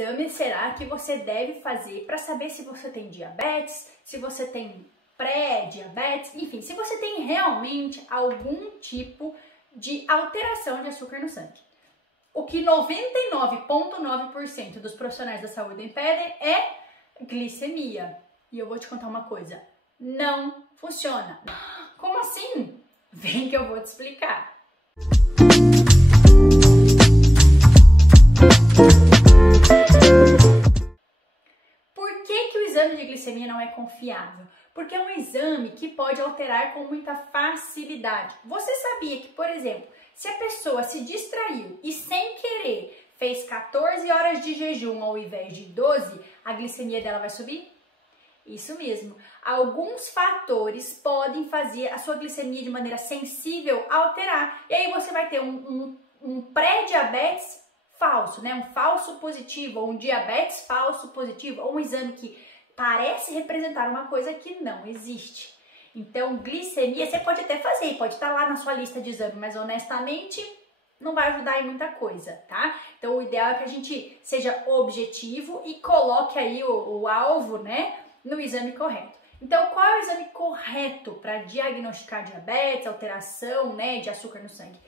exame será que você deve fazer para saber se você tem diabetes, se você tem pré-diabetes, enfim, se você tem realmente algum tipo de alteração de açúcar no sangue? O que 99,9% dos profissionais da saúde impedem é glicemia. E eu vou te contar uma coisa, não funciona. Como assim? Vem que eu vou te explicar. Por que o exame de glicemia não é confiável? Porque é um exame que pode alterar com muita facilidade. Você sabia que, por exemplo, se a pessoa se distraiu e sem querer fez 14 horas de jejum ao invés de 12, a glicemia dela vai subir? Isso mesmo. Alguns fatores podem fazer a sua glicemia de maneira sensível alterar. E aí você vai ter um pré-diabetes falso, né? Um falso positivo, ou um diabetes falso positivo, ou um exame que parece representar uma coisa que não existe. Então, glicemia você pode até fazer, pode estar lá na sua lista de exame, mas honestamente não vai ajudar em muita coisa, tá? Então, o ideal é que a gente seja objetivo e coloque aí o alvo, né, no exame correto. Então, qual é o exame correto para diagnosticar diabetes, alteração, né, de açúcar no sangue?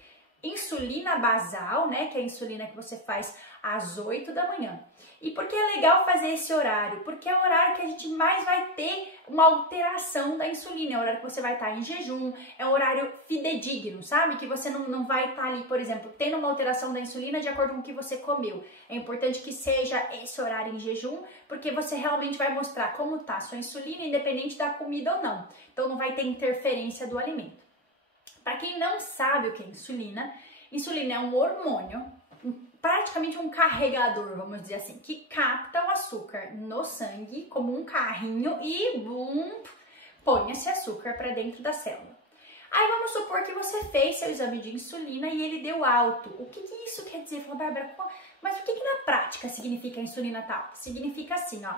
Insulina basal, né, que é a insulina que você faz às 8 da manhã. E por que é legal fazer esse horário? Porque é o horário que a gente mais vai ter uma alteração da insulina, é o horário que você vai estar em jejum, é um horário fidedigno, sabe? Que você não vai estar ali, por exemplo, tendo uma alteração da insulina de acordo com o que você comeu. É importante que seja esse horário em jejum, porque você realmente vai mostrar como está a sua insulina, independente da comida ou não. Então não vai ter interferência do alimento. Para quem não sabe o que é insulina, insulina é um hormônio, praticamente um carregador, vamos dizer assim, que capta o açúcar no sangue como um carrinho e põe esse açúcar para dentro da célula. Aí vamos supor que você fez seu exame de insulina e ele deu alto. O que isso quer dizer? Falou, Bárbara, mas o que na prática significa a insulina tal? Significa assim, ó.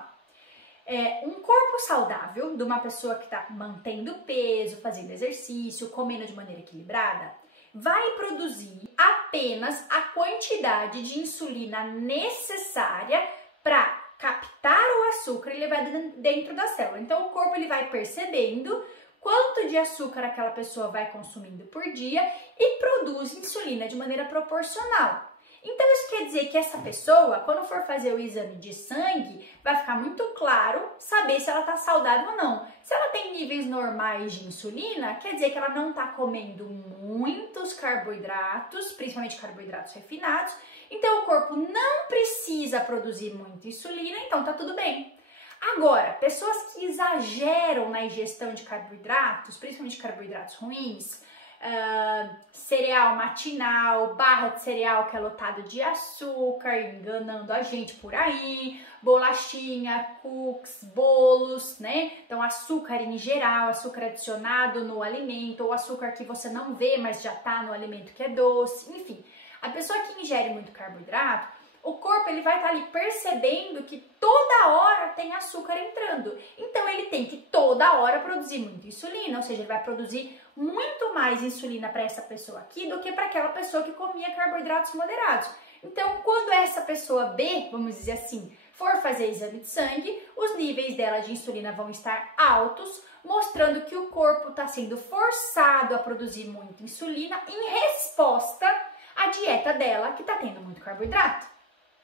Um corpo saudável de uma pessoa que está mantendo peso, fazendo exercício, comendo de maneira equilibrada, vai produzir apenas a quantidade de insulina necessária para captar o açúcar e levar dentro da célula. Então o corpo ele vai percebendo quanto de açúcar aquela pessoa vai consumindo por dia e produz insulina de maneira proporcional. Então isso quer dizer que essa pessoa, quando for fazer o exame de sangue, vai ficar muito claro saber se ela está saudável ou não. Se ela tem níveis normais de insulina, quer dizer que ela não está comendo muitos carboidratos, principalmente carboidratos refinados, então o corpo não precisa produzir muita insulina, então tá tudo bem. Agora, pessoas que exageram na ingestão de carboidratos, principalmente carboidratos ruins, cereal matinal, barra de cereal que é lotado de açúcar, enganando a gente por aí, bolachinha, cookies, bolos, né? Então açúcar em geral, açúcar adicionado no alimento, ou açúcar que você não vê, mas já tá no alimento que é doce, enfim. A pessoa que ingere muito carboidrato, o corpo ele vai estar ali percebendo que toda hora tem açúcar entrando. Então ele tem que toda hora produzir muita insulina, ou seja, ele vai produzir muito mais insulina para essa pessoa aqui do que para aquela pessoa que comia carboidratos moderados. Então, quando essa pessoa B, vamos dizer assim, for fazer exame de sangue, os níveis dela de insulina vão estar altos, mostrando que o corpo está sendo forçado a produzir muita insulina em resposta à dieta dela que está tendo muito carboidrato.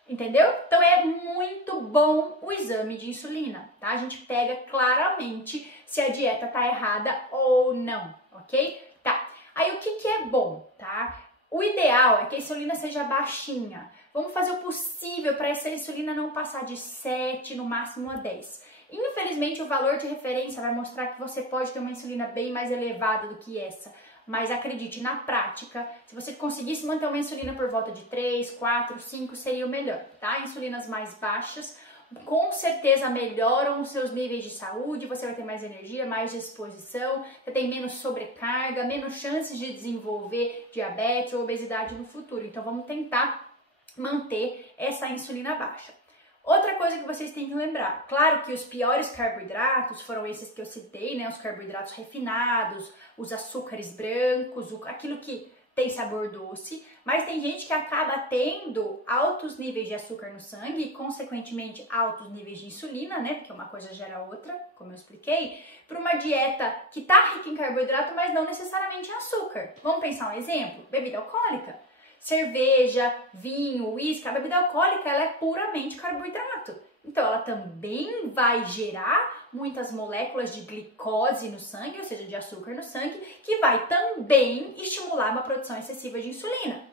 Entendeu? Então é muito bom o exame de insulina, tá? A gente pega claramente se a dieta tá errada ou não, ok? Tá, aí o que é bom, tá? O ideal é que a insulina seja baixinha. Vamos fazer o possível para essa insulina não passar de 7, no máximo a 10. Infelizmente o valor de referência vai mostrar que você pode ter uma insulina bem mais elevada do que essa. Mas acredite, na prática, se você conseguisse manter uma insulina por volta de 3, 4, 5, seria o melhor, tá? Insulinas mais baixas, com certeza melhoram os seus níveis de saúde, você vai ter mais energia, mais disposição, você tem menos sobrecarga, menos chances de desenvolver diabetes ou obesidade no futuro. Então vamos tentar manter essa insulina baixa. Outra coisa que vocês têm que lembrar, claro que os piores carboidratos foram esses que eu citei, né? Os carboidratos refinados, os açúcares brancos, aquilo que tem sabor doce, mas tem gente que acaba tendo altos níveis de açúcar no sangue e, consequentemente, altos níveis de insulina, né? Porque uma coisa gera outra, como eu expliquei, para uma dieta que tá rica em carboidrato, mas não necessariamente em açúcar. Vamos pensar um exemplo? Bebida alcoólica. Cerveja, vinho, uísque, a bebida alcoólica ela é puramente carboidrato. Então, ela também vai gerar muitas moléculas de glicose no sangue, ou seja, de açúcar no sangue, que vai também estimular uma produção excessiva de insulina.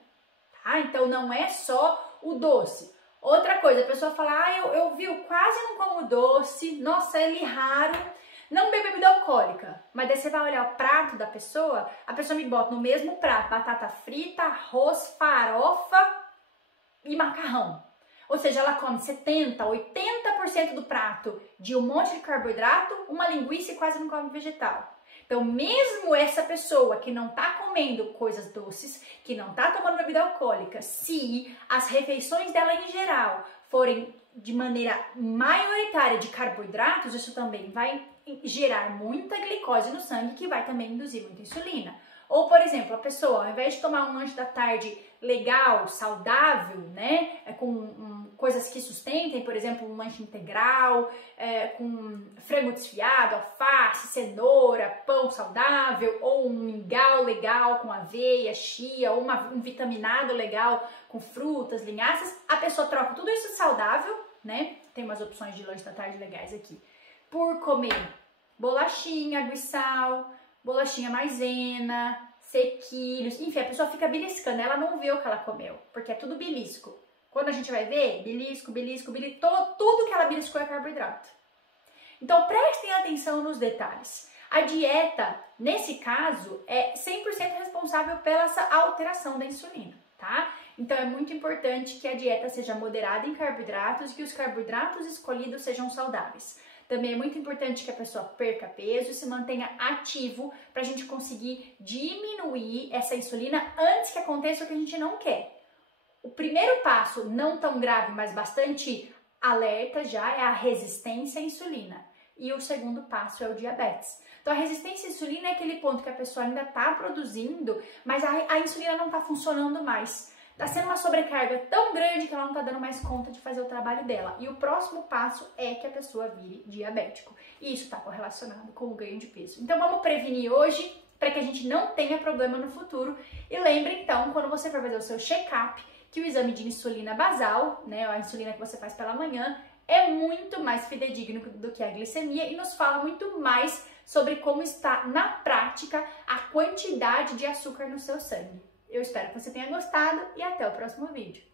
Tá? Então, não é só o doce. Outra coisa, a pessoa fala, eu quase não como doce, nossa, é raro, não bebo bebida alcoólica. Mas daí você vai olhar o prato da pessoa, a pessoa me bota no mesmo prato batata frita, arroz, farofa e macarrão. Ou seja, ela come 70%, 80% do prato de um monte de carboidrato, uma linguiça e quase não come vegetal. Então, mesmo essa pessoa que não está comendo coisas doces, que não está tomando bebida alcoólica, se as refeições dela em geral forem de maneira maioritária de carboidratos, isso também vai gerar muita glicose no sangue, que vai também induzir muita insulina. Ou, por exemplo, a pessoa, ao invés de tomar um lanche da tarde legal, saudável, né, com coisas que sustentem, por exemplo, um lanche integral, com frango desfiado, alface, cenoura, pão saudável, ou um mingau legal com aveia, chia, ou um vitaminado legal com frutas, linhaças, a pessoa troca tudo isso saudável, né, tem umas opções de lanche da tarde legais aqui, por comer bolachinha, água e sal, bolachinha maisena, sequilhos, enfim, a pessoa fica beliscando, ela não vê o que ela comeu, porque é tudo belisco. Quando a gente vai ver, belisco, tudo que ela beliscou é carboidrato. Então, prestem atenção nos detalhes. A dieta, nesse caso, é 100% responsável pela essa alteração da insulina, tá? Então, é muito importante que a dieta seja moderada em carboidratos e que os carboidratos escolhidos sejam saudáveis. Também é muito importante que a pessoa perca peso e se mantenha ativo para a gente conseguir diminuir essa insulina antes que aconteça o que a gente não quer. O primeiro passo, não tão grave, mas bastante alerta já, é a resistência à insulina. E o segundo passo é o diabetes. Então, a resistência à insulina é aquele ponto que a pessoa ainda está produzindo, mas a insulina não está funcionando mais. Está sendo uma sobrecarga tão grande que ela não está dando mais conta de fazer o trabalho dela. E o próximo passo é que a pessoa vire diabético. E isso está correlacionado com o ganho de peso. Então vamos prevenir hoje para que a gente não tenha problema no futuro. E lembre então, quando você for fazer o seu check-up, que o exame de insulina basal, né, a insulina que você faz pela manhã, é muito mais fidedigno do que a glicemia e nos fala muito mais sobre como está na prática a quantidade de açúcar no seu sangue. Eu espero que você tenha gostado e até o próximo vídeo.